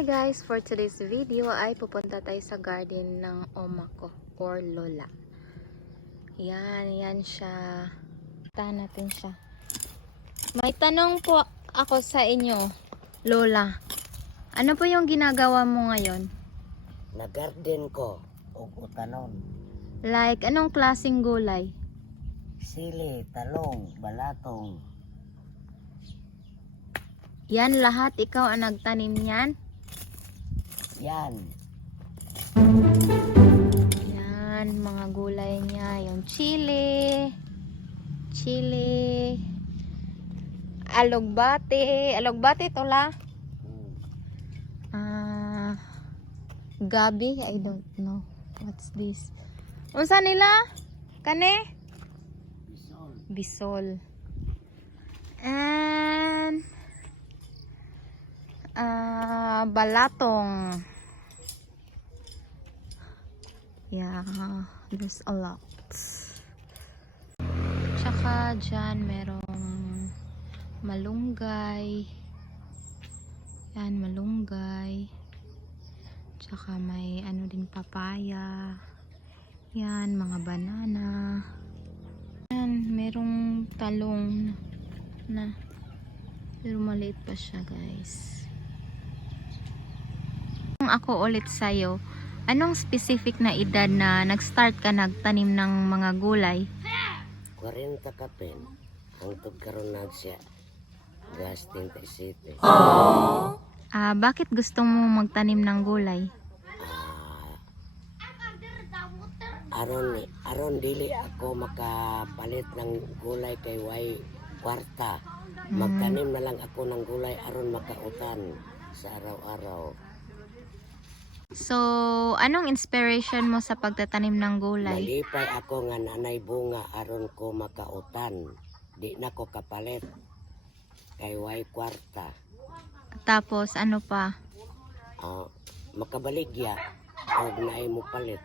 Hi guys, for today's video ay pupunta tayo sa garden ng oma ko or lola. Yan siya. Tahan natin siya. May tanong po ako sa inyo, lola. Ano po yung ginagawa mo ngayon? Nag-garden ko og utanon. Like, anong klaseng gulay? Sili, talong, balatong. Yan lahat, ikaw ang nagtanim niyan? Yan. Yan, mga gulay niya. Yung chili, alugbate to la. Gabi, I don't know. What's this? Unsa nila? Kane? Bisol. And balatong. Yeah, there's a lot. Tsaka dyan merong malunggay. Yan, malunggay. Tsaka may ano din, papaya. Yan, mga banana. Yan, merong talong na. Pero maliit pa siya, guys. Kung ako ulit sa'yo, anong specific na edad na nag-start ka nagtanim ng mga gulay? 40 kapin. Hangtod karon na siya. Gas 37. Bakit gusto mo magtanim ng gulay? Aron dili ako makapalit ng gulay kay way kwarta. Magtanim na lang ako ng gulay aron makautan sa araw-araw. So, anong inspiration mo sa pagtatanim ng gulay? Malipay ako nga nanay bunga aron ko makautan. Di na ko kapalit kay way kwarta. Tapos, ano pa? Makabaligya og naay mo palit.